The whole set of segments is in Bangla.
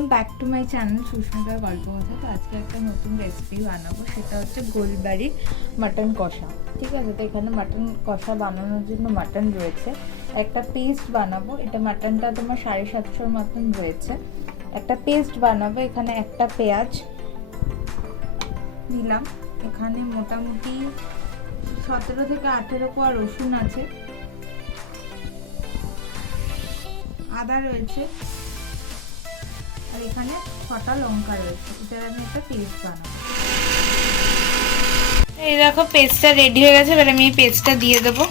Welcome back to my channel সুস্মিতার গল্প কথা। তো আজকে একটা নতুন রেসিপি বানাবো, সেটা হচ্ছে গোলবাড়ির মাটন কষা। ঠিক আছে, তো এখানে মাটন কষা বানানোর জন্য মাটন রয়েছে। একটা পেস্ট বানাবো, এটা মাটনটা তোমার 750 মতন রয়েছে। একটা পেস্ট বানাবো, এখানে একটা পেঁয়াজ নিলাম, এখানে মোটামুটি 17 থেকে 18 কোয়া রসুন আছে, আদা রয়েছে, আর এখানে 6টা লঙ্কা রয়েছে। এটার আমি একটা পেস্ট বানাবো। এই দেখো পেস্টটা রেডি হয়ে গেছে, এবার আমি এই পেস্টটা দিয়ে দেবো।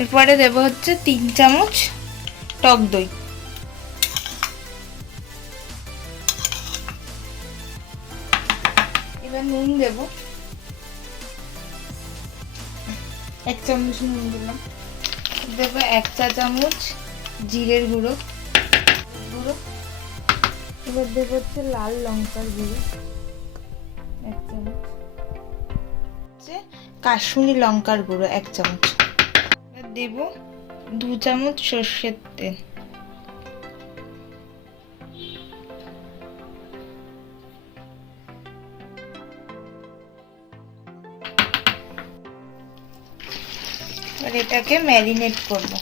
এরপরে দেবো হচ্ছে 3 চামচ টক দই। এবার নুন দেবো, 1 চামচ নুন দিলাম। দেবো 1 চা চামচ জিরের গুঁড়ো। এবার দেবো হচ্ছে লাল লঙ্কার গুঁড়ো 1 চামচ, কাশ্মীরি লঙ্কার গুঁড়ো 1 চামচ। এবার দেবো 2 চামচ সর্ষের তেল। আর এটাকে ম্যারিনেট করব।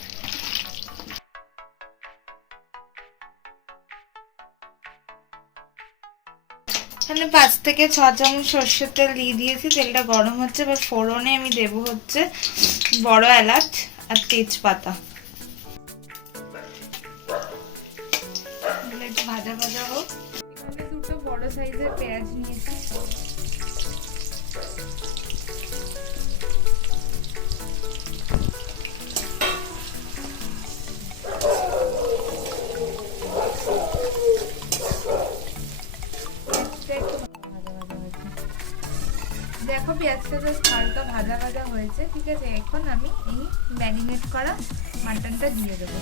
এখানে 5 থেকে 6 চামচ সর্ষের তেল দিয়ে দিয়েছি, তেলটা গরম হচ্ছে। এবার ফোড়নে আমি দেব হচ্ছে বড় এলাচ আর তেজপাতা। একটু ভাজা ভাজা হোক। এখানে 2টো বড় সাইজের পেঁয়াজ নিয়েছি, দেখো পেঁয়াজটা বেশ হালকা ভাজা ভাজা হয়েছে। ঠিক আছে, এখন আমি এই ম্যারিনেট করা মাটনটা দিয়ে দেবো।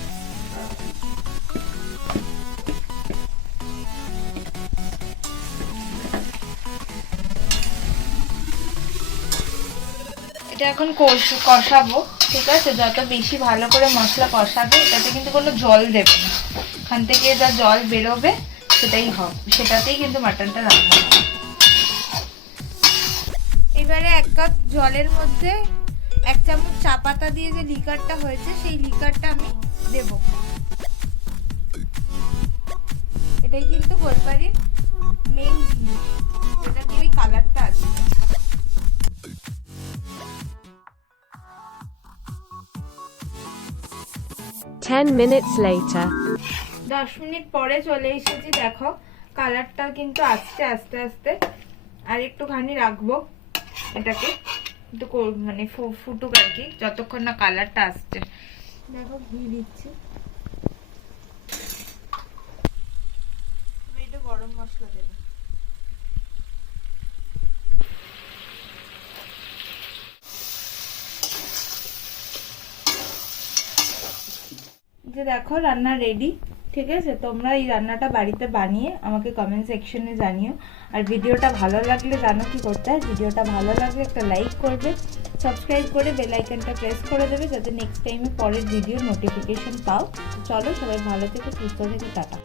এটা এখন কষাবো। ঠিক আছে, যত বেশি ভালো করে মশলা কষাবে, এটাতে কিন্তু কোনো জল দেবে না। এখান থেকে যা জল বেরোবে সেটাই হবে, সেটাতেই কিন্তু মাটনটা রান্না হবে। এবারে 1 কাপ জলের মধ্যে 1 চামচ চা পাতা দিয়ে যে লিকারটা হয়েছে, সেই লিকারটা আমি দেব। এটাই কিন্তু গোলবাড়ির মেইন জিনিস, যেটা দিয়ে ওই কালারটা আসবে। 10 minutes later. 10 মিনিট পরে চলে এসেছি। দেখো কালারটা কিন্তু আসছে আস্তে আস্তে। আর একটুখানি রাখবো এটাকে, একটু মানে ফুটুক আর কি, যতক্ষণ না কালারটা আসছে। দেখো ঘি দিচ্ছি, একটু গরম মশলা দেবো। যে দেখো রান্না রেডি। ঠিক আছে, তোমরা এই রান্নাটা বাড়িতে বানিয়ে আমাকে কমেন্ট সেকশনে জানিও। আর ভিডিওটা ভালো লাগলে জানো কি করতে হয়, ভিডিওটা ভালো লাগলে একটা লাইক করবে, সাবস্ক্রাইব করে বেল আইকনটা প্রেস করে দেবে, যাতে নেক্সট টাইমে পরের ভিডিও নোটিফিকেশন পাও। চলো সবাই ভালো থেকো, সুস্থ থেকো, টাটা।